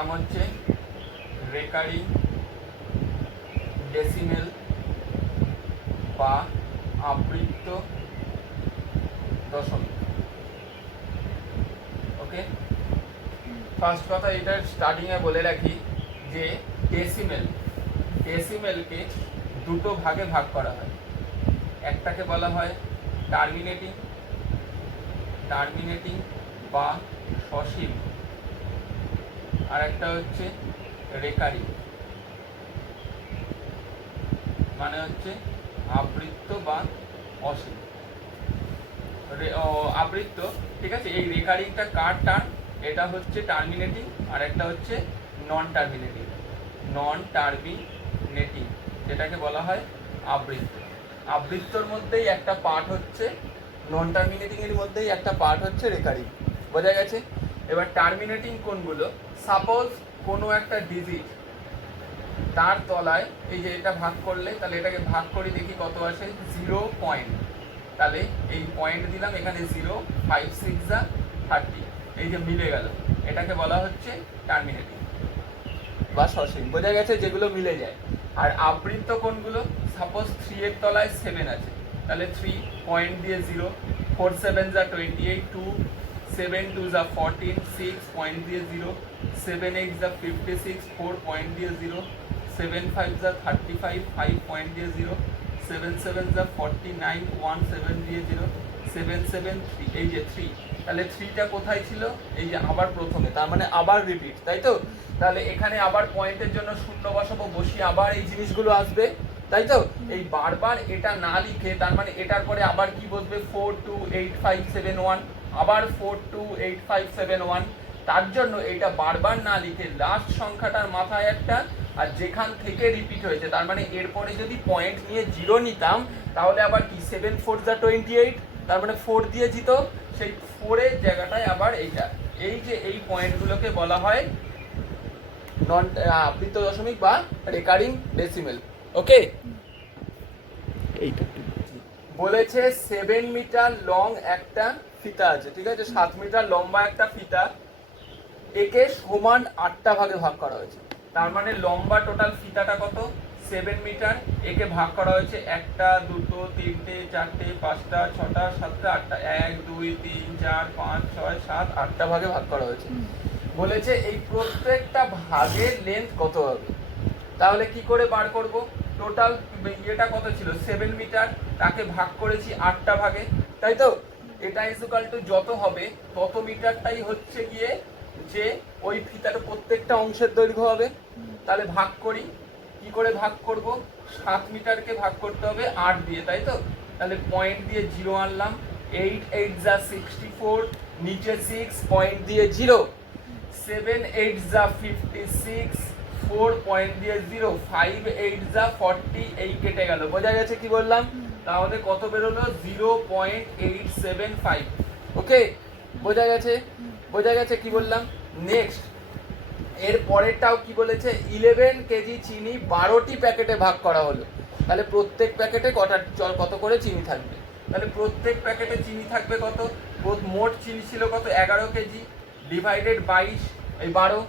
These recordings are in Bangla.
নাম হচ্ছে রেকারিং ডেসিমেল বা আবৃত্ত দশমিক। ওকে, ফার্স্ট কথা এটা স্টার্টিংয়ে বলে রাখি যে ডেসিমেলকে দুটো ভাগে ভাগ করা হয়। একটাকে বলা হয় টার্মিনেটিং বা সসীম, আর একটা হচ্ছে রেকারিং মানে হচ্ছে আবৃত্ত বা অসীম। আবৃত্ত, ঠিক আছে। এই রেকারিংটা কার টার্ম? এটা হচ্ছে টার্মিনেটিং, আর একটা হচ্ছে নন টার্মিনেটিং, যেটাকে বলা হয় আবৃত্ত। আবৃত্তর মধ্যেই একটা পার্ট হচ্ছে নন টার্মিনেটিং, এর মধ্যেই একটা পার্ট হচ্ছে রেকারিং। বোঝা গেছে? এবার টার্মিনেটিং কোনগুলো? সাপোজ কোনো একটা ডিজিট, তার তলায় এই যে এটা ভাগ করলে, তাহলে এটাকে ভাগ করে দেখি কত আসে, 0 পয়েন্ট। তাহলে এই পয়েন্ট দিলাম এখানে 0, 5 6 যা 30, এই যে মিলে গেল, এটাকে বলা হচ্ছে টার্মিনেটিং বা সসীম। বোঝা গেছে? যেগুলো মিলে যায়। আর আবৃত্ত কোনগুলো? সাপোজ 3 এর তলায় 7 আছে, তাহলে 3 পয়েন্ট দিয়ে 0, 4 7 যা 28, 2 7 2 যা 14, 6 পয়েন্ট দিয়ে 0, 7 8 যা 56, 4 পয়েন্ট দিয়ে 0, 7 5 যা 35, 5 পয়েন্ট দিয়ে 0, 7 7 যা 49, 1 7 দিয়ে 0, 7 7 3, এই যে 3, তাহলে 3টা কোথায় ছিল? এই যে আবার প্রথমে, তার মানে আবার রিপিট, তাই তো? তাহলে এখানে আবার পয়েন্টের জন্য শূন্য বসাবো, বসিয়ে আবার এই জিনিসগুলো আসবে, তাই তো? এই বারবার এটা না লিখে, তার মানে এটার পরে আবার কি বসবে? 4 2 8 5 7 1, আবার 4 2 8 5 7 1। তার জন্য এটা বারবার না লিখে লাস্ট সংখ্যাটার মাথায় একটা, আর যেখান থেকে রিপিট হয়েছে, তার মানে এরপরে যদি পয়েন্ট নিয়ে 0 নিতাম, তাহলে আবার কি 7 4 যা 28, তার মানে 4 দিয়ে যেত, সেই 4 এর জায়গাটায় আবার এইটা। এই যে এই পয়েন্টগুলোকে বলা হয় নন আবৃত্ত দশমিক বা রেকারিং ডেসিমেল। ওকে, এইটা বলেছে 7 মিটার লং একটা ফিতা আছে, ঠিক আছে, 7 মিটার লম্বা একটা ফিতা, একে সমান 8টা ভাগে ভাগ করা হয়েছে। তার মানে লম্বা টোটাল ফিতাটা কত? 7 মিটার, একে ভাগ করা হয়েছে 1টা 2টো 3টে 4টে 5টা 6টা 7টা 8টা, 1 2 3 4 5 6 7 8টা ভাগে ভাগ করা হয়েছে। বলেছে এই প্রত্যেকটা ভাগের লেন্থ কত হবে। তাহলে কি করে বার করব? টোটাল এটা কত ছিল? 7 মিটার, তাকে ভাগ করেছি 8টা ভাগে, তাই তো? এটা ইকুয়াল টু যত হবে তত মিটারটাই হচ্ছে গিয়ে যে ওই ফিতার প্রত্যেকটা অংশের দৈর্ঘ্য হবে। তাহলে ভাগ করি, কি করে ভাগ করব? 7 মিটারকে ভাগ করতে হবে 8 দিয়ে, তাই তো? তাহলে পয়েন্ট দিয়ে 0 আনলাম, 8 8 যা 64, নিচে 6 পয়েন্ট দিয়ে 0, 7 8 যা 56, 4 পয়েন্ট দিয়ে 0, 5 8 যা 40, এই কেটে গেল। বোঝা গেছে কি বললাম? তাহলে কত বেরোলো? 0.875। ওকে, বোঝা গেছে? বোঝা গেছে কি বললাম? নেক্সট, এর পরেরটাও কি বলেছে? 11 কেজি চিনি 12টি প্যাকেটে ভাগ করা হলো। তাহলে প্রত্যেক প্যাকেটে কত করে চিনি থাকবে? তাহলে প্রত্যেক প্যাকেটে চিনি থাকবে কত? মোট চিনি ছিল কত? 11 কেজি, ডিভাইডেড 12,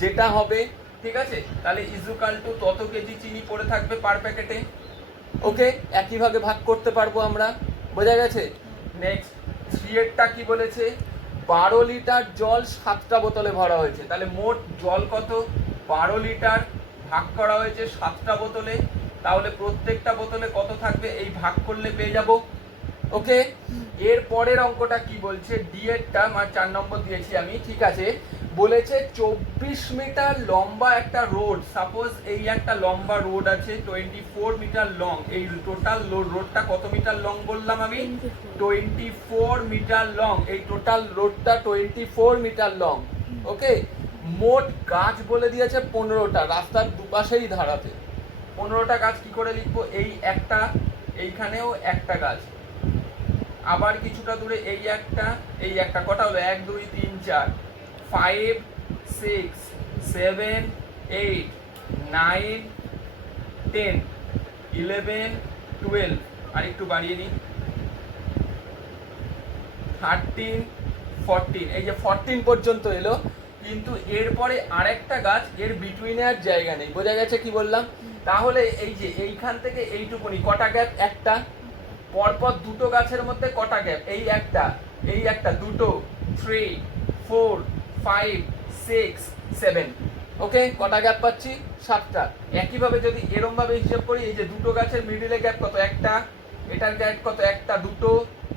যেটা হবে, ঠিক আছে? তাহলে ইজুকাল টু তত কেজি চিনি পড়ে থাকবে পার প্যাকেটে। ওকে, একইভাবে ভাগ করতে পারবো আমরা। বোঝা গেছে? নেক্সট, 3 এরটা কি বলেছে? 12 লিটার জল 7টা বোতলে ভরা হয়েছে। তাহলে মোট জল কত? 12 লিটার, ভাগ করা হয়েছে 7টা বোতলে, তাহলে প্রত্যেকটা বোতলে কত থাকবে? এই ভাগ করলে পেয়ে যাব। ওকে, এর পরের অঙ্কটা কি বলছে? ডি এরটা, মানে 4 নম্বর দিয়েছি আমি, ঠিক আছে। বলেছে 24 মিটার লম্বা একটা রোড, সাপোজ এই একটা লম্বা রোড আছে 24 মিটার লং। এই টোটাল রোডটা কত মিটার লং বললাম আমি? 24 মিটার লং। এই টোটাল রোডটা 24 মিটার লং। ওকে, মোট গাছ বলে দিয়েছে 15টা, রাস্তার দুপাশেই ধারাতে 15টা গাছ। কি করে লিখবো? এই একটা, এইখানেও একটা গাছ, আবার কিছুটা দূরে এই একটা, কটা হলো? 1 2 3 4 5 6 7 8 9 10 11 12, আর একটু বাড়িয়ে নিই, 13 14, এই যে 14 পর্যন্ত এলো। কিন্তু এরপরে আরেকটা গাছ এর বিটুইনে আর জায়গা নেই, বোঝা গেছে কি বললাম? তাহলে এই যে এইখান থেকে এইটুকুনি কটা গ্যাপ? একটা। পরপর দুটো গাছের মধ্যে কটা গ্যাপ? এই একটা, দুটো, 3, 4, 5, 6, 7। ওকে, কটা গ্যাপ পাচ্ছি? 7টা। একইভাবে যদি এরম ভাবে হিসাব করি, এই যে দুটো গাছের মিডিলে গ্যাপ কত? একটা। এটার গ্যাপ কত? একটা, দুটো,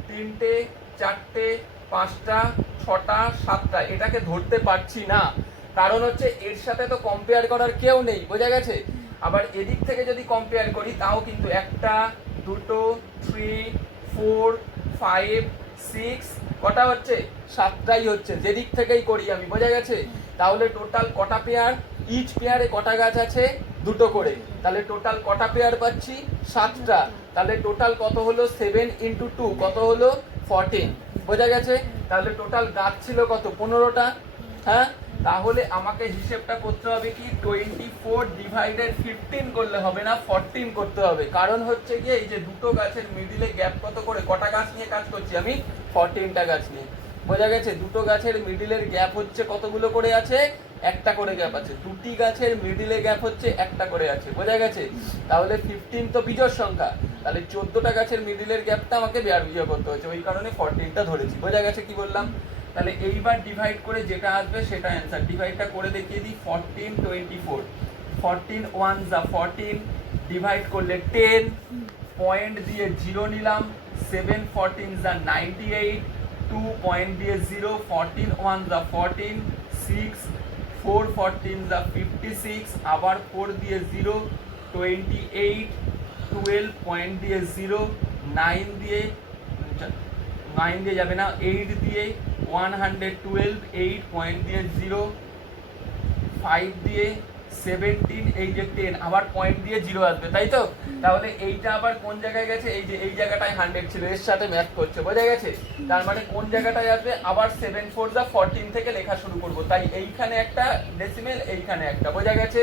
তিনটে, চারটে, পাঁচটা, ছটা, সাতটা। এটাকে ধরতে পারছি না, কারণ হচ্ছে এর সাথে তো কম্পেয়ার করার কেউ নেই, বোঝা গেছে? আবার এদিক থেকে যদি কম্পেয়ার করি তাও কিন্তু একটা, দুটো, 3, 4, 5, 6, কটা হচ্ছে? 7টাই হচ্ছে, যেদিক থেকেই করি আমি, বোঝা গেছে? তাহলে টোটাল কটা পেয়ার? ইচ পেয়ারে কটা গাছ আছে? দুটো করে। তাহলে টোটাল কটা পেয়ার পাচ্ছি? 7টা। তাহলে টোটাল কত হলো? 7 × 2 কত হলো? 14। বোঝা গেছে? তাহলে টোটাল গাছ ছিল কত? 15টা। হ্যাঁ, তাহলে আমাকে হিসেবটা করতে হবে কি 24 ডিভাইডেড 15 করলে হবে না, 14 করতে হবে। কারণ হচ্ছে গিয়ে এই যে দুটো গাছের মিডিলে গ্যাপ কত করে? কটা গাছ নিয়ে কাজ করছি আমি? 14টা গাছ নিয়ে। বোঝা গেছে? দুটো গাছের মিডিলের গ্যাপ হচ্ছে কতগুলো করে আছে? একটা করে গ্যাপ আছে। দুটি গাছের মিডিলে গ্যাপ হচ্ছে একটা করে আছে, বোঝা গেছে? তাহলে 15 তো বিজোড় সংখ্যা, তাহলে 14টা গাছের মিডিলের গ্যাপটা আমাকে বিয়োগ করতে হচ্ছে, ওই কারণে 14টা ধরেছি। বোঝা গেছে কি বললাম? তাহলে এইবার ডিভাইড করে যেটা আসবে সেটা অ্যান্সার। ডিভাইডটা করে দেখিয়ে দিই। 14, 24, 14 1 যা 14, ডিভাইড করলে 10, পয়েন্ট দিয়ে 0 নিলাম, 7 14 যা 98, 2 পয়েন্ট দিয়ে 0, 14 1 যা 14, 6 4 14 যা 56, আবার 4 দিয়ে 0, 28, 12 পয়েন্ট দিয়ে 0, 9 দিয়ে যাবে না, 8 দিয়ে 112, 8 পয়েন্ট দিয়ে 0, 5 দিয়ে 17, এই যে 10, আবার পয়েন্ট দিয়ে 0 আসবে, তাই তো? তাহলে এইটা আবার কোন জায়গায় গেছে? এই যে এই জায়গাটায় 100 ছিল, এর সাথে ম্যাচ করছে, বোঝা গেছে? তার মানে কোন জায়গাটায় আসবে? আবার 7 4 যা 14 থেকে লেখা শুরু করব, তাই এইখানে একটা ডেসিমেল, এইখানে একটা, বোঝা গেছে?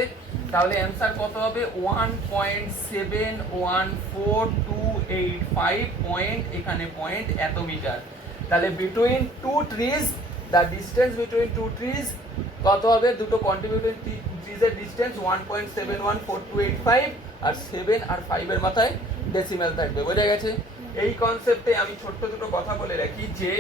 তাহলে অ্যান্সার কত হবে? 1.714285 পয়েন্ট, এখানে পয়েন্ট এত মিটার। তাহলে between two trees, the distance between two trees কত হবে? দুটো কন্ট্রিবিউটিং ট্রিজের ডিস্টেন্স 1.714285, আর 7 আর 5 এর মাথায় ডেসিমেল থাকবে, বোঝা গেছে? এই কনসেপ্টে আমি ছোট্ট দুটো কথা বলে রাখি যে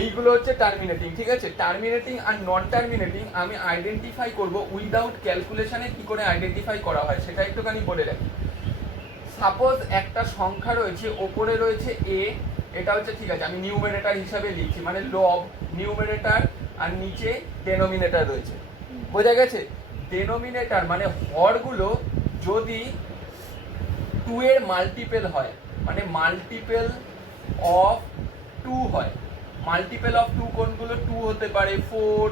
এইগুলো হচ্ছে টার্মিনেটিং, ঠিক আছে? টার্মিনেটিং আর নন টার্মিনেটিং আমি আইডেন্টিফাই করব উইদাউট ক্যালকুলেশনে। কি করে আইডেন্টিফাই করা হয় সেটা একটুখানি বলে রাখি। সাপোজ একটা সংখ্যা রয়েছে, ওপরে রয়েছে a, এটা হচ্ছে, ঠিক আছে, আমি নিউমেরেটর হিসাবে লিখছি, মানে লব নিউমেরেটর, আর নিচে ডেনোমিনেটর রয়েছে, বোঝা গেছে? ডেনোমিনেটর মানে হরগুলো যদি 2 এর মাল্টিপল হয়, মানে মাল্টিপল অফ 2 হয়। মাল্টিপল অফ 2 কোনগুলো? 2 হতে পারে, 4,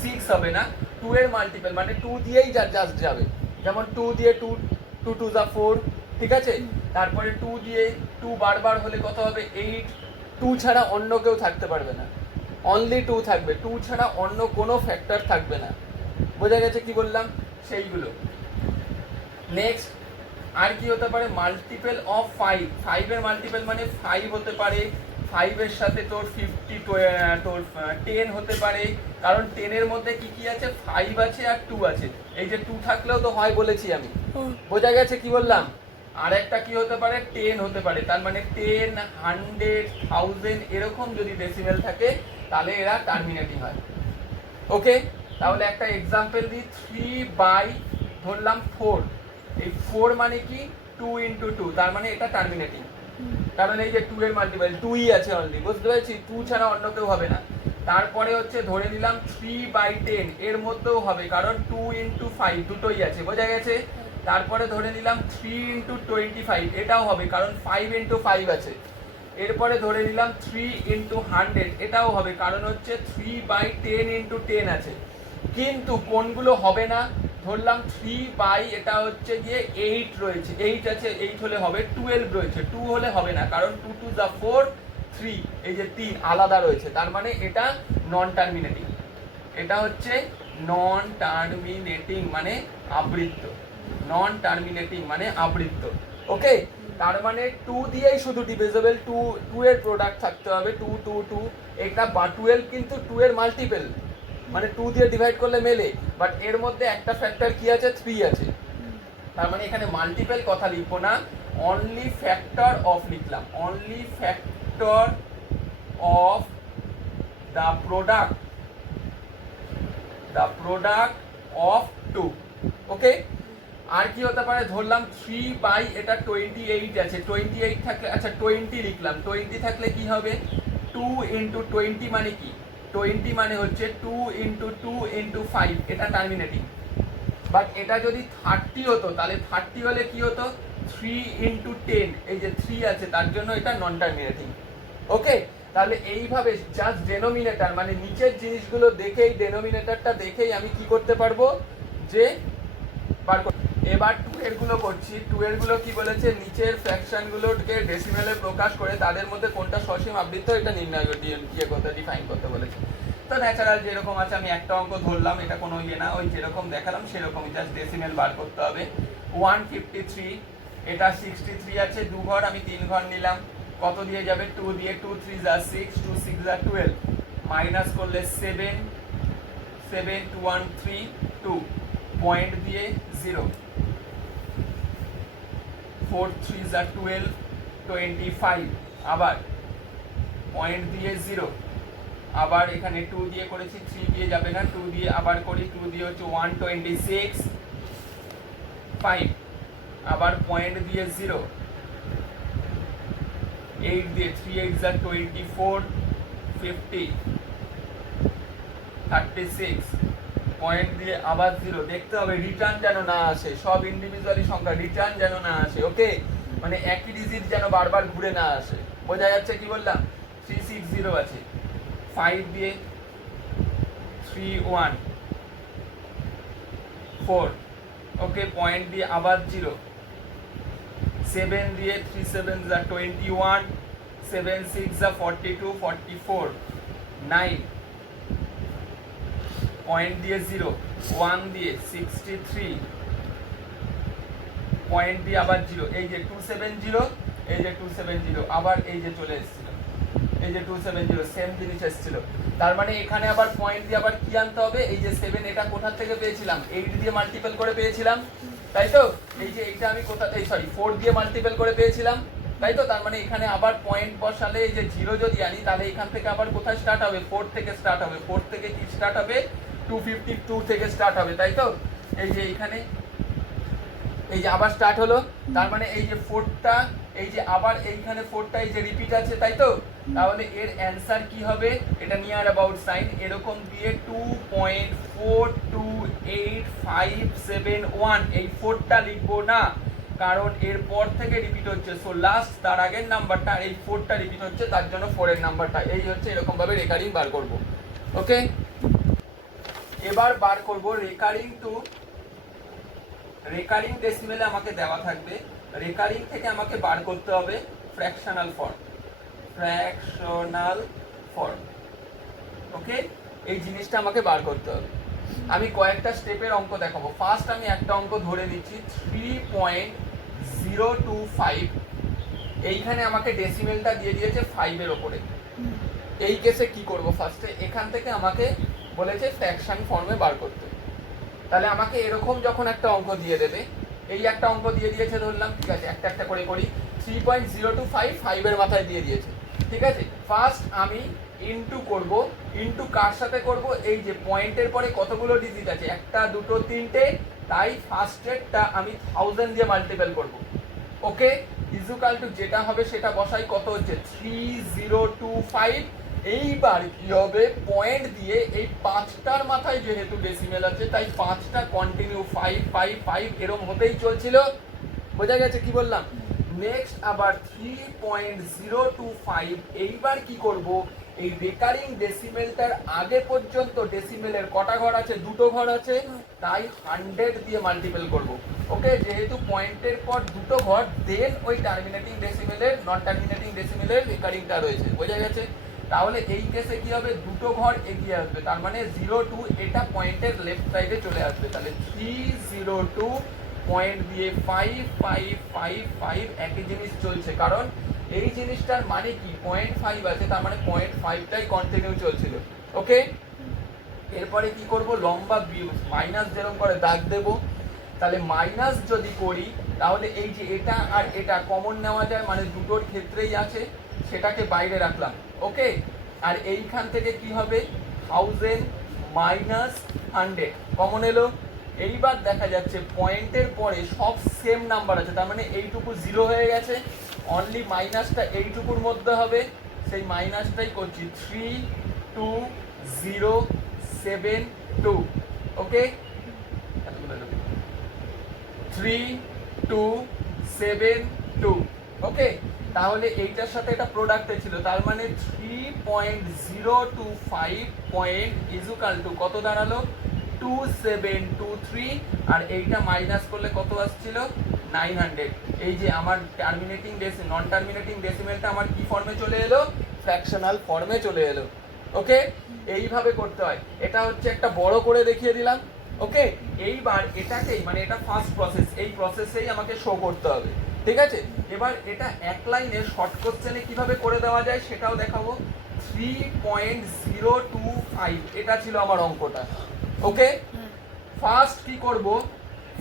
6 হবে না, 2 এর মাল্টিপল মানে 2 দিয়েই জাস্ট যাবে। যেমন 2 দিয়ে 2, 2 2 যা 4, ঠিক আছে? তারপরে 2 দিয়ে 2 বারবার হলে কত হবে? 8। 2 ছাড়া অন্য কেউ থাকতে পারবে না, অনলি 2 থাকবে, 2 ছাড়া অন্য কোনো ফ্যাক্টর থাকবে না, বোঝা গেছে কি বললাম? সেইগুলো। নেক্সট আর কি হতে পারে? মাল্টিপল অফ 5, 5 এর মাল্টিপল মানে 5 হতে পারে, 5 এর সাথে তোর 50 তোর 10 হতে পারে, কারণ 10 এর মধ্যে কি কি আছে? 5 আছে আর 2 আছে, এই যে 2 থাকলেও তো হয় বলেছি আমি, বোঝা গেছে কি বললাম? আর একটা কি হতে পারে? 10 হতে পারে, তার মানে 10, 100, 1000 এরকম যদি ডেসিমেল থাকে তাহলে এরা টার্মিনেটিং হয়। ওকে, তাহলে একটা এক্সাম্পল দিই। 3 ধরলাম 4, এই 4 মানে কি? 2 × 2, তার মানে এটা টার্মিনেটিং, কারণ এই যে 2 এর মাল্টিপল 2ই আছে অনলি, বুঝতে পেরেছি? 2 ছাড়া অন্য কেউ হবে না। তারপরে হচ্ছে ধরে নিলাম 3/10, এর মধ্যেও হবে, কারণ 2 × 5 দুটোই আছে, বোঝা গেছে? তারপরে ধরে নিলাম 3 × 25, এটাও হবে, কারণ 5 × 5 আছে। এরপরে ধরে নিলাম 3 × 100, এটাও হবে, কারণ হচ্ছে 3/10 × 10 আছে। কিন্তু কোনগুলো হবে না? ধরলাম 3 এটা হচ্ছে গিয়ে 8 রয়েছে, 8 আছে, 8 হলে হবে, 12 রয়েছে, 2 হলে হবে না, কারণ 2 2 যা 4, 3, এই যে 3 আলাদা রয়েছে, তার মানে এটা নন টার্মিনেটিং। এটা হচ্ছে নন টার্মিনেটিং মানে আবৃত্ত, নন টার্মিনেটিং মানে আবৃত্ত। ওকে, তার মানে 2 দিয়েই শুধু ডিভিজিবল, 2 এর প্রোডাক্ট থাকতে হবে, 2 2 2, এটা বা 12 কিন্তু 2 এর মাল্টিপল, মানে 2 দিয়ে ডিভাইড করলে মেলে, বাট এর মধ্যে একটা ফ্যাক্টর কি আছে, 3 আছে। তার মানে এখানে মাল্টিপল কথা লিখবো না, অনলি ফ্যাক্টর অফ লিখলাম, only factor of the product of 2। ওকে, আর কি হতে পারে, ধরলাম 3 বাই এটা 28 আছে, 28 থাকলে আচ্ছা 20 লিখলাম, 20 থাকলে কি হবে 2 ইন্টু 20 মানে কি, 20 মানে হচ্ছে 2 ইন্টু 2 ইন্টু 5, এটা টার্মিনেটিং। বাট এটা যদি 30 হতো তাহলে 30 হলে কি হতো 3 ইন্টু 10, এই যে 3 আছে তার জন্য এটা নন টার্মিনেটিং। ওকে, তাহলে এইভাবে জাস্ট ডেনোমিনেটর মানে নিচের জিনিসগুলো দেখেই, ডেনোমিনেটরটা দেখেই আমি কি করতে পারবো, যে এবার 2 এর গুলো করছি। 2 এর গুলো কি বলেছে, নিচের ফ্র্যাকশন গুলোকে ডেসিমেলে প্রকাশ করে তাদের মধ্যে কোনটা সসীম আবৃত্ত এটা নির্ণয় করতে ডিফাইন করতে বলেছে। তো ন্যাচারাল যেরকম আছে আমি একটা অঙ্ক ধরলাম, এটা কোনো ইয়ে না, ওই যেরকম দেখালাম সেরকমই, জাস্ট ডেসিমেল বার করতে হবে। 153, এটা 63 আছে, 2 ঘর আমি 3 ঘর নিলাম, কত দিয়ে যাবে 2 দিয়ে, 2 3 যা 6, 2 6 যা 12, মাইনাস করলে 7, 7 2 1 3 2, পয়েন্ট দিয়ে 0, 4 3 যা 12, 25, আবার পয়েন্ট দিয়ে 0, আবার এখানে 2 দিয়ে করেছি, 3 দিয়ে যাবে না, 2 দিয়ে আবার করি, 2 দিয়ে হচ্ছে 126, 5, আবার পয়েন্ট দিয়ে 0, 8 দিয়ে 3 8 যা 24, 50, 36, পয়েন্ট দিয়ে আবার 0, দেখতে হবে রিটার্ন যেন না আসে, সব ইন্ডিভিজুয়ালি সংখ্যা রিটার্ন যেন না আসে। ওকে, মানে একই ডিজিট যেন বারবার ঘুরে না আসে, বোঝা যাচ্ছে কি বললাম। 360 আছে, 5 দিয়ে 3 1 4, ওকে, পয়েন্ট দিয়ে আবার 0, 7 দিয়ে 3 7 যা 21, 7 6 যা 42 44, 9, পয়েন্ট দিয়ে 0, 1 দিয়ে 63, পয়েন্ট দিয়ে আবার 0, এই যে 270, এই যে 270, আবার এই যে চলে এসেছিল, এই যে 270 সেম জিনিস এসেছিল। তার মানে এখানে আবার পয়েন্ট দিয়ে আবার কি আনতে হবে, এই যে 7 এটা কোথা থেকে পেয়েছিলাম, 8 দিয়ে মাল্টিপল করে পেয়েছিলাম, তাই তো, এই যে এইটা আমি কোথা থেকে, সরি 4 দিয়ে মাল্টিপল করে পেয়েছিলাম, তাই তো। তার মানে এখানে আবার পয়েন্ট বসালে এই যে 0 যদি আনি তাহলে এখান থেকে আবার কোথায় স্টার্ট হবে, 4 থেকে স্টার্ট হবে, 4 থেকে কি স্টার্ট হবে 252 থেকে স্টার্ট হবে, তাই তো। এই যে এখানে এই যে আবার স্টার্ট হলো, তার মানে এই যে 4টা, এই যে আবার এইখানে 4টা এই যে রিপিট আছে, তাই তো। তাহলে এর অ্যানসার কি হবে, এটা নিয়ার অ্যাবাউট সাইন এরকম দিয়ে 2.428571, এই 4টা লিখবো না কারণ এর পর থেকে রিপিট হচ্ছে, সো লাস্ট তার আগের নাম্বারটা, এই 4টা রিপিট হচ্ছে তার জন্য 4 এর নাম্বারটা, এই হচ্ছে এরকম ভাবে রেকারিং বার করব। ওকে, এবার বার করব রেকারিং টু, রেকারিং ডেসিমেলে আমাকে দেওয়া থাকবে, রেকারিং থেকে আমাকে বার করতে হবে ফ্র্যাকশনাল ফর্ম, ফ্র্যাকশনাল ফর্ম। ওকে, এই জিনিসটা আমাকে বার করতে হবে। আমি কয়েকটা স্টেপের অঙ্ক দেখাবো। ফার্স্ট আমি একটা অঙ্ক ধরে নিচ্ছি 3.025, এইখানে আমাকে ডেসিমেলটা দিয়ে দিয়েছে 5 এর উপরে। এই কেসে কি করব, ফার্স্টে এখান থেকে আমাকে বলেছে ফ্র্যাকশন ফর্মে বার করতে। তাহলে আমাকে এরকম যখন একটা অঙ্ক দিয়ে দেবে, এই একটা অঙ্ক দিয়ে দিয়েছে ধরলাম, ঠিক আছে, একটা একটা করে করি, 3.025 5 এর মাথায় দিয়ে দিয়েছে, ঠিক আছে। ফার্স্ট আমি ইনটু করব, ইনটু কার সাথে করব, এই যে পয়েন্টের পরে কতগুলো ডিজিট আছে, 1 2 3টে, তাই ফার্স্টেরটা আমি 1000 দিয়ে মাল্টিপল করব। ওকে, ইকুয়াল টু যেটা হবে সেটা বসাই, কত হচ্ছে 3025। এইবার কি হবে, পয়েন্ট দিয়ে এই 5টার মাথায় যেহেতু ডেসিমেল আছে তাই 5টা কন্টিনিউ 5 5 5 এরকম হতেই চলছিল, বোঝা গেছে কি বললাম। নেক্সট আবার 3.025, এইবার কি করব, এই রেকারিং ডেসিমেলটার আগে পর্যন্ত ডেসিমেলের কটা ঘর আছে, 2টো ঘর আছে, তাই 100 দিয়ে মাল্টিপল করব। ওকে, যেহেতু পয়েন্টের পর 2টো ঘর, দেন ওই টার্মিনেটিং ডেসিমেলের, নন টার্মিনেটিং ডেসিমেলের রেকারিংটা রয়েছে, বোঝা গেছে। তাহলে এই কেসে কি হবে, 2টো ঘর এগিয়ে আসবে, তার মানে 02 এটা পয়েন্টের লেফট সাইডে চলে আসবে, তাহলে 302 পয়েন্ট দিয়ে 5 5 5 5 একই জিনিস চলছে, কারণ এই জিনিসটার মানে কি 0.5 আছে, তার মানে 0.5টাই কন্টিনিউ চলছিল। ওকে, এরপরে কি করব, লম্বা মাইনাস যেরকম করে দাগ দেব। তাহলে মাইনাস যদি করি তাহলে এই যে এটা আর এটা কমন নেওয়া যায়, মানে দুটোর ক্ষেত্রেই আছে, সেটাকে বাইরে রাখলাম। ওকে, আর এইখান থেকে কি হবে, 1000 মাইনাস 100 কমন এলো। এইবার দেখা যাচ্ছে পয়েন্টের পরে সব সেম নাম্বার আছে, তার মানে এইটুকু জিরো হয়ে গেছে, অনলি মাইনাসটা এইটুকুর মধ্যে হবে, সেই মাইনাসটাই করছি, 32072। ওকে, 3272। ওকে, তাহলে এইটার সাথে এটা প্রোডাক্টে ছিল, তার মানে 3.025 পয়েন্ট ইজুকাল টু কত দাঁড়ালো, 2723, আর এইটা মাইনাস করলে কত আসছিল, 900। এই যে আমার টার্মিনেটিং নন টার্মিনেটিং ডেসিমেলটা আমার কি ফর্মে চলে এলো, ফ্র্যাকশনাল ফর্মে চলে এলো। ওকে, এইভাবে করতে হয়। এটা হচ্ছে একটা বড় করে দেখিয়ে দিলাম। ওকে, এইবার এটাকেই, মানে এটা ফার্স্ট প্রসেস, এই প্রসেসেই আমাকে শো করতে হবে, ঠিক আছে। এবার এটা এক লাইনে শর্ট কোশ্চেনে কিভাবে করে দেওয়া যায় সেটাও দেখাবো। 3.025 এটা ছিল আমার অঙ্কটা। ওকে, ফার্স্ট কি করব,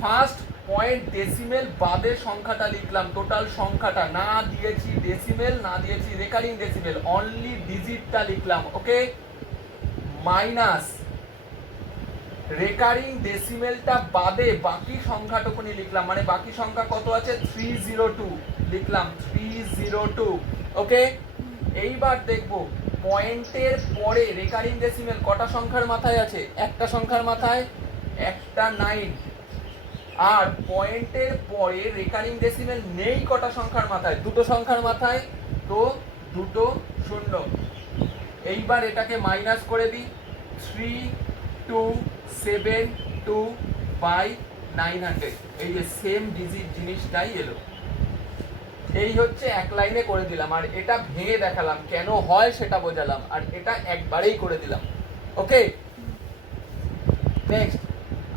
ফার্স্ট পয়েন্ট ডেসিমেল বাদে সংখ্যাটা লিখলাম, টোটাল সংখ্যাটা, না দিয়েছি ডেসিমেল, না দিয়েছি রেকারিং ডেসিমেল, অনলি ডিজিটটা লিখলাম। ওকে, মাইনাস রেকারিং ডেসিমেলটা বাদে বাকি সংখ্যাটুকুনি লিখলাম, মানে বাকি সংখ্যা কত আছে, 302 লিখলাম, 302। ওকে, এইবার দেখব পয়েন্টের পরে রেকারিং ডেসিমেল কটা সংখ্যার মাথায় আছে, একটা সংখ্যার মাথায়, একটা 9, আর পয়েন্টের পরে রেকারিং ডেসিমেল নেই কটা সংখ্যার মাথায়, দুটো সংখ্যার মাথায়, তো দুটো শূন্য। এইবার এটাকে মাইনাস করে দিই, 3272 বাই 900, এই যে সেম ডিজিট জিনিসটাই এলো। এই হচ্ছে এক লাইনে করে দিলাম, আর এটা ভেঙে দেখালাম, কেন হয় সেটা বোঝালাম, আর এটা একবারেই করে দিলাম। ওকে, নেক্সট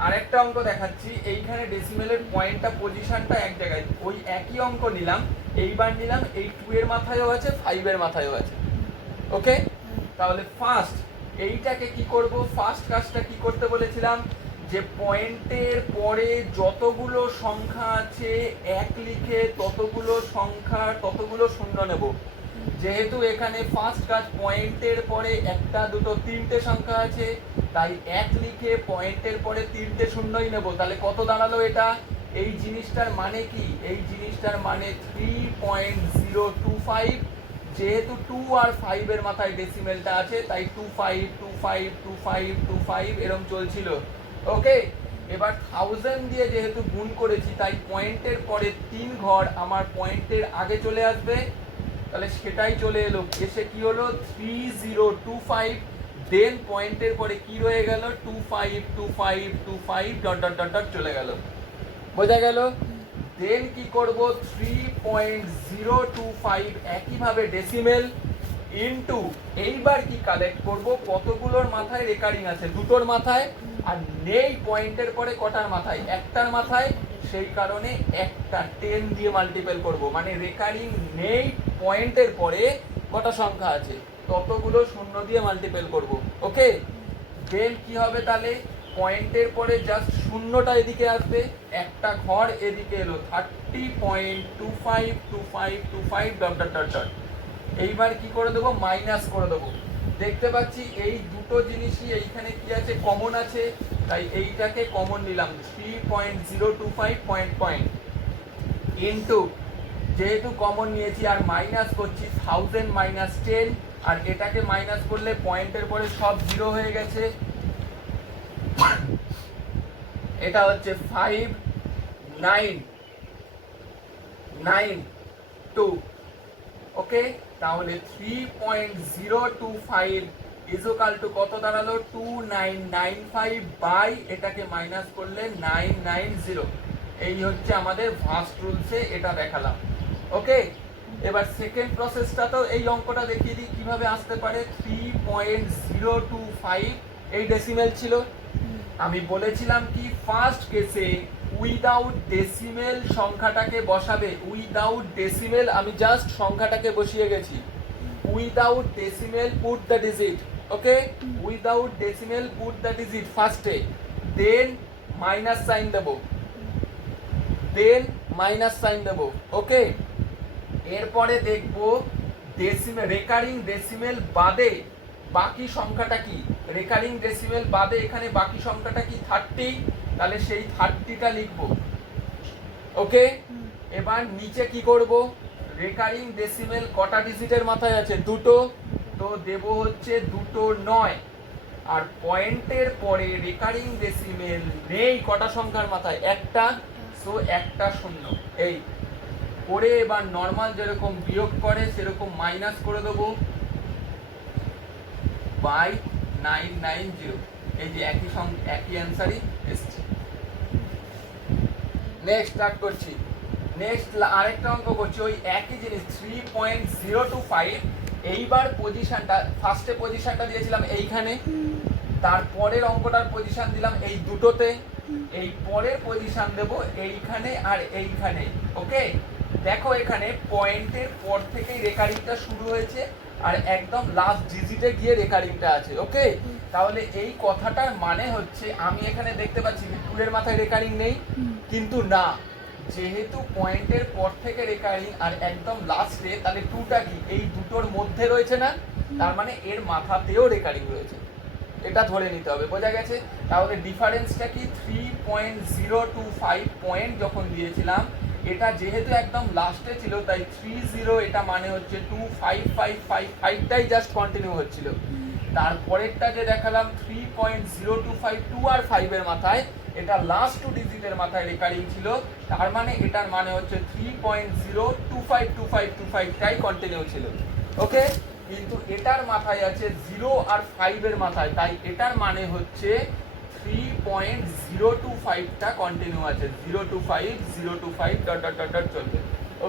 আরেকটা অঙ্ক দেখাচ্ছি। এইখানে ডেসিমেলের পয়েন্টটা, পজিশনটা এক জায়গায়, ওই একই অঙ্ক নিলাম, এইবার নিলাম এই 2 এর মাথায়ও আছে, 5 এর মাথায়ও আছে। ওকে, তাহলে ফার্স্ট এইটাকে কি করব, ফার্স্ট কাজটা কি করতে বলেছিলাম, যে পয়েন্টের পরে যতগুলো সংখ্যা আছে এক লিখে ততগুলো সংখ্যা, ততগুলো শূন্য নেব। যেহেতু এখানে ফার্স্ট কাজ পয়েন্টের পরে একটা, দুটো, তিনটে সংখ্যা আছে, তাই এক লিখে পয়েন্টের পরে তিনটে শূন্যই নেব। তাহলে কত দাঁড়ালো এটা, এই জিনিসটার মানে কি, এই জিনিসটার মানে 3.025, যেহেতু 2 আর 5 এর মাথায় ডেসিমেলটা আছে, তাই 25252525 এরকম চলছিল। ওকে, এবার 1000 দিয়ে যেহেতু গুণ করেছি, তাই পয়েন্টের পরে 3 ঘর আমার পয়েন্টের আগে চলে আসবে, তাহলে সেটাই চলে এলো, এসে কি হলো 3025, দেন পয়েন্টের পরে কি রয়ে গেল, 252525 ডট ডট ডট ডট চলে গেল, বোঝা গেল। দেন কি করব, 3.025 একইভাবে ডেসিমেল ইনটু, এইবার কি কালেক্ট করব, কতগুলোর মাথায় রেকারিং আছে, দুটোর মাথায়, আর নেই পয়েন্টের পরে কটার মাথায়, একটার মাথায়, সেই কারণে একটা 10 দিয়ে মাল্টিপল করব, মানে রেকারিং নেই পয়েন্টের পরে কটা সংখ্যা আছে ততগুলো শূন্য দিয়ে মাল্টিপল করব। ওকে, দেন কি হবে, তাহলে পয়েন্টের পরে জাস্ট শূন্যটা এদিকে আসবে, একটা ঘর এদিকে এলো, 30.252525 ডট ডট ডট ডট। এইবার কি করে দেবো, মাইনাস করে দেবো। দেখতে পাচ্ছি এই দুটো জিনিসই এইখানে কি আছে, কমন আছে, তাই এইটাকে কমন নিলাম, 3.025 পয়েন্ট পয়েন্ট ইনটু, যেহেতু কমন নিয়েছি আর মাইনাস করছি, 1000 মাইনাস 10, আর এটাকে মাইনাস করলে পয়েন্টের পরে সব জিরো হয়ে গেছে, এটা হচ্ছে 5992। ওকে, তাহলে 3.025 ইজুকাল টু কত দাঁড়ালো, 2995 বাই এটাকে মাইনাস করলে 990। এই হচ্ছে আমাদের ভার্স্ট রুলসে এটা দেখালাম। ওকে, এবার সেকেন্ড প্রসেসটা তো এই অঙ্কটা দেখিয়ে দিই কিভাবে আসতে পারে। 3.025 এই ডেসিমেল ছিল, আমি বলেছিলাম কি ফার্স্ট কেসে উইদাউট ডেসিমেল সংখ্যাটাকে বসাবে, উইদাউট ডেসিমেল আমি জাস্ট সংখ্যাটাকে বসিয়ে গেছি, without decimal put the digit, okay, without decimal put the digit ফার্স্টে, দেন মাইনাস সাইন দেবো, দেন মাইনাস সাইন দেবো। ওকে, এরপরে দেখবো ডেসিমেল, রেকারিং ডেসিমেল বাদে বাকি সংখ্যাটা কি, রেকারিং ডেসিমেল বাদে এখানে বাকি সংখ্যাটা কি 30, তাহলে সেই 30টা লিখবো। ওকে, এবার নিচে কি করব, রেকারিং ডেসিমেল কটা ডিজিটের মাথায় আছে, দুটো, তো দেব হচ্ছে 2 9, আর পয়েন্টের পরে রেকারিং ডেসিমেল নেই কটা সংখ্যার মাথায়, একটা, সো একটা শূন্য। এই করে এবার নর্মাল যেরকম বিয়োগ করে সেরকম মাইনাস করে দেবো বাই 990। এই যে একই অ্যান্সারই এসছে। নেক্সট স্টার্ট করছি। নেক্সট আরেকটা অঙ্ক করছি, ওই একই জিনিস 3.025। এইবার পজিশনটা, ফার্স্টে পজিশনটা দিয়েছিলাম এইখানে, তারপরের অঙ্কটার পজিশন দিলাম এই দুটোতে, এই পরের পজিশন দেব এইখানে আর এইখানে। ওকে, দেখো এখানে পয়েন্টের পর থেকেই রেকারিংটা শুরু হয়েছে আর একদম লাস্ট ডিজিটে গিয়ে রেকারিংটা আছে। ওকে, তাহলে এই কথাটার মানে হচ্ছে আমি এখানে দেখতে পাচ্ছি 2 এর মাথায় রেকারিং নেই, কিন্তু না, যেহেতু পয়েন্টের পর থেকে রেকারিং আর একদম লাস্টে, তাহলে 2টা কি এই দুটোর মধ্যে রয়েছে না, তার মানে এর মাথাতেও রেকারিং রয়েছে, এটা ধরে নিতে হবে। বোঝা গেছে? তাহলে ডিফারেন্সটা কি 3.025 পয়েন্ট যখন দিয়েছিলাম, এটা যেহেতু একদম লাস্টে ছিল তাই 30, এটা মানে হচ্ছে 25555টাই জাস্ট কন্টিনিউ হচ্ছিল। তারপরেরটা যে দেখালাম 3.025 2 আর 5 এর মাথায়, এটা লাস্ট 2 ডিজিটের মাথায় রেকারিং ছিল, তার মানে এটার মানে হচ্ছে 3.0252525টাই কন্টিনিউ ছিল। ওকে, কিন্তু এটার মাথায় আছে 0 আর 5 এর মাথায়, তাই এটার মানে হচ্ছে 3.025টা কন্টিনিউ আছে, 025 025 ডট ডট ডট ডট চলবে।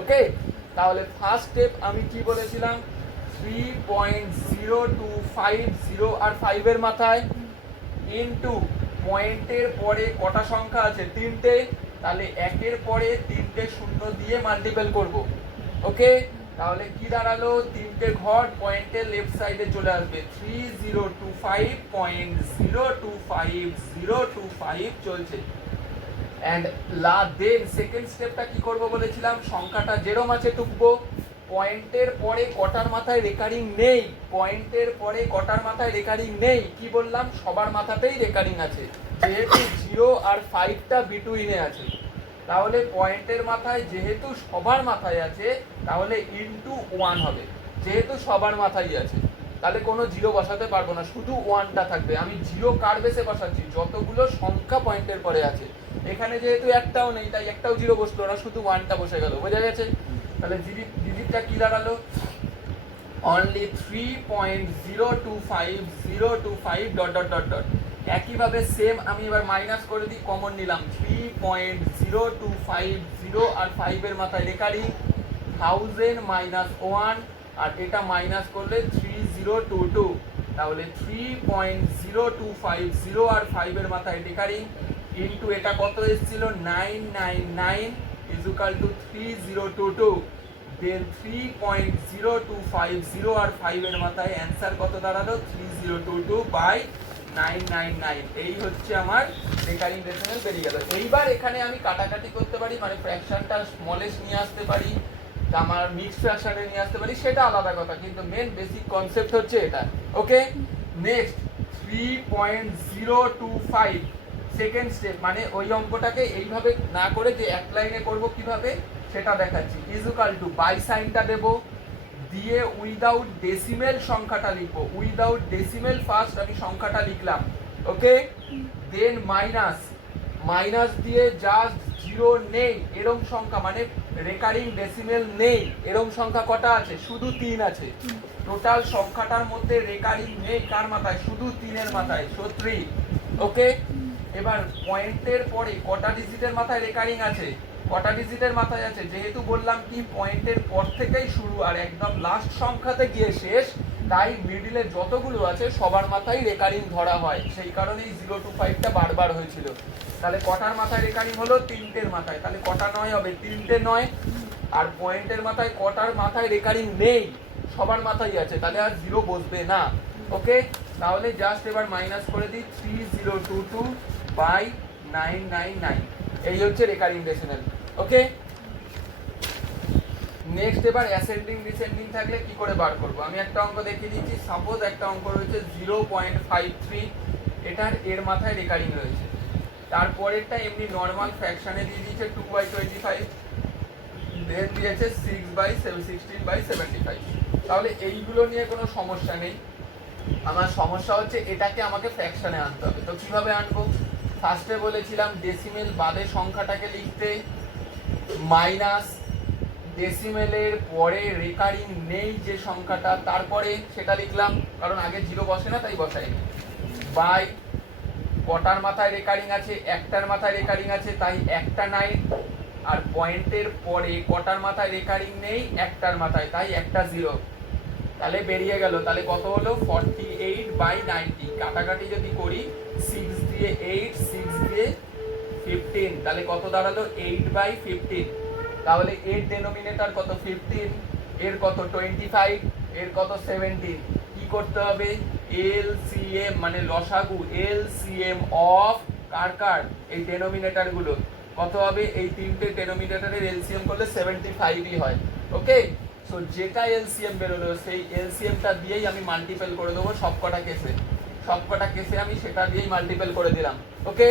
ওকে, তাহলে ফার্স্ট স্টেপ আমি কি বলেছিলাম, 3.0250 আর 5 এর মাথায় ইনটু পয়েন্টের পরে কটা সংখ্যা আছে, 3টে, তাহলে একের পরে 3টে শূন্য দিয়ে মাল্টিপল করব। ওকে, তাহলে কি দাঁড়ালো, 3টে ঘর পয়েন্টের লেফট সাইডে চলে আসবে, 3025.025 চলছে। এন্ড দেন সেকেন্ড স্টেপটা কি করব বলেছিলাম, সংখ্যাটা যেরম আছে টুকবো, পয়েন্টের পরে কটার মাথায় রেকারিং নেই, পয়েন্টের পরে কটার মাথায় রেকারিং নেই, কি বললাম, সবার মাথাতেই রেকারিং আছে, যেহেতু 0 আর 5টা বিটুইনে আছে, তাহলে পয়েন্টের মাথায় যেহেতু সবার মাথায় আছে তাহলে ইনটু 1 হবে, যেহেতু সবার মাথায় আছে তাহলে কোনো 0 বসাতে পারবো না, শুধু 1টা থাকবে। আমি 0 কার বেসে বসাচ্ছি, যতগুলো সংখ্যা পয়েন্টের পরে আছে, এখানে যেহেতু একটাও নেই তাই একটাও 0 বসলো না, শুধু 1টা বসে গেল। বোঝা গেছে? তাহলে ডিজিটটা কি দাঁড়ালো, only 3.025 dot dot dot dot. একইভাবে সেম আমি এবার মাইনাস করে দিই, কমন নিলাম, 3.0250 আর 5 এর মাথায় রেকারিং 1000 মাইনাস 1, আর এটা মাইনাস করলে 3022, তাহলে 3.0250 আর 5 এর মাথায় রেকারিং ইনটু এটা কত এসেছিল 999 ইকুয়াল টু 3022, দেন 3.0250 আর 5 এর মাথায় অ্যান্সার কত দাঁড়ালো, 3022 বাই 999। এই হচ্ছে আমার রেকারিং ডেসিমেল বেরিয়ে গেল। এইবার এখানে আমি কাটাকাটি করতে পারি, মানে ফ্র্যাকশনটা স্মলেস্ট নিয়ে আসতে পারি, আমার মিক্স ফ্র্যাকশনে নিয়ে আসতে পারি, সেটা আলাদা কথা, কিন্তু মেন বেসিক কনসেপ্ট হচ্ছে এটা। ওকে, নেক্সট 3.025 সেকেন্ড স্টেপ, মানে ওই অঙ্কটাকে এইভাবে না করে যে এক লাইনে করব কিভাবে সেটা দেখাচ্ছি। ইকুয়াল টু বাই সাইনটা দেব, দিয়ে উইদাউট ডেসিমেল সংখ্যাটা লিখবো, উইদাউট ডেসিমেল ফার্স্ট আমি সংখ্যাটা লিখলাম। ওকে, দেন মাইনাস, মাইনাস দিয়ে জাস্ট 0 নেই এরম সংখ্যা, মানে রেকারিং ডেসিমেল নেই এরম সংখ্যা কটা আছে, শুধু 3 আছে। টোটাল সংখ্যাটার মধ্যে রেকারিং নেই কার মাথায়, শুধু 3 এর মাথায়, সো 3। ওকে, এবার পয়েন্টের পরে কটা ডিজিটের মাথায় রেকারিং আছে, কটা ডিজিটের মাথায় আছে, যেহেতু বললাম কি পয়েন্টের পর থেকেই শুরু আর একদম লাস্ট সংখ্যাতে গিয়ে শেষ, তাই মিডিলে যতগুলো আছে সবার মাথায় রেকারিং ধরা হয়, সেই কারণেই 025টা বারবার হয়েছিল। তাহলে কটার মাথায় রেকারিং হলো, 3টের মাথায়, তাহলে কটা নয় হবে, 3টে নয়, আর পয়েন্টের মাথায় কটার মাথায় রেকারিং নেই, সবার মাথায় আছে, তাহলে আর 0 বসবে না, ওকে, তাহলে জাস্ট এবার মাইনাস করে দিই 3022 বাই 999, এই হচ্ছে রেকারিং ডেসিমেল। ওকে, নেক্সট এবার অ্যাসেন্ডিং ডিসেন্ডিং থাকলে কি করে বার করব, আমি একটা অঙ্ক দেখিয়ে দিচ্ছি। সাপোজ একটা অঙ্ক রয়েছে 0.53, এটার এর মাথায় রেকারিং রয়েছে, তারপরেরটা এমনি নর্মাল ফ্র্যাকশনে দিয়ে দিয়েছে 2/25, দেন দিয়েছে 6/16/75। তাহলে এইগুলো নিয়ে কোনো সমস্যা নেই, আমার সমস্যা হচ্ছে এটাকে আমাকে ফ্র্যাকশনে আনতে হবে। তো কিভাবে আনবো, ফার্স্টে বলেছিলাম ডেসিমেল বাদে সংখ্যাটাকে লিখতে, মাইনাস ডেসিমেলের পরে রেকারিং নেই যে সংখ্যাটা, তারপরে সেটা লিখলাম, কারণ আগে জিরো বসে না তাই বসাইনি, বাই কটার মাথায় রেকারিং আছে, একটার মাথায় রেকারিং আছে তাই একটা 9, আর পয়েন্টের পরে কটার মাথায় রেকারিং নেই, একটার মাথায় তাই একটা 0, তাহলে বেরিয়ে গেল। তাহলে কত হলো 48/90, কাটাকাটি যদি করি 6 দিয়ে 8, 6 দিয়ে 15, তাহলে কত দাঁড়ালো 8/15। তাহলে এর ডেনোমিনেটর কত 15, এর কত 25, এর কত 17। কি করতে হবে, এলসিএম মানে লসাগু, এলসিএম অফ কার কার এই ডেনোমিনেটর গুলো কত হবে, এই তিনটে ডেনোমিনেটরের এলসিএম করলে 75ই হয়। ওকে, সো যেটা এলসিএম বেরোলো সেই এলসিএমটা দিয়েই আমি মাল্টিপল করে দেবো সবকটা কেসে আমি সেটা দিয়েই মাল্টিপল করে দিলাম। ওকে,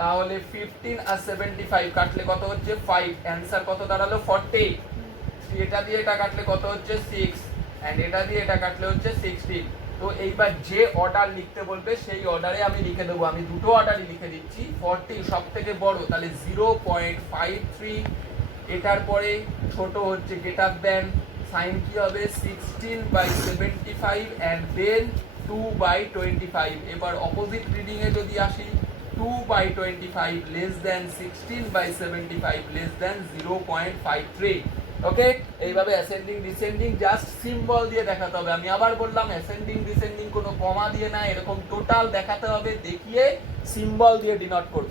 তাহলে 15 আর 75 কাটলে কত হচ্ছে 5, অ্যান্সার কত দাঁড়ালো 40। এটা দিয়ে এটা কাটলে কত হচ্ছে 6, এন্ড এটা দিয়ে এটা কাটলে হচ্ছে 16। তো এইবার যে অর্ডার লিখতে বলবে সেই অর্ডারে আমি লিখে দেবো, আমি দুটো অর্ডারই লিখে দিচ্ছি। 40 সব থেকে বড়, তাহলে 0.53, এটার পরে ছোট হচ্ছে গ্রেটার দেন, সাইন কি হবে 16/75 এন্ড দেন 2/25। এবার অপোজিট রিডিং এ যদি আসি 2/25 লেস দেন 16/75 লেস দেন 0.53। ওকে, এইভাবে অ্যাসেন্ডিং ডিসেন্ডিং জাস্ট সিম্বল দিয়ে দেখাতে হবে। আমি আবার বললাম অ্যাসেন্ডিং ডিসেন্ডিং কোনো কমা দিয়ে না, এরকম টোটাল দেখাতে হবে, দেখিয়ে সিম্বল দিয়ে ডিনোট করব।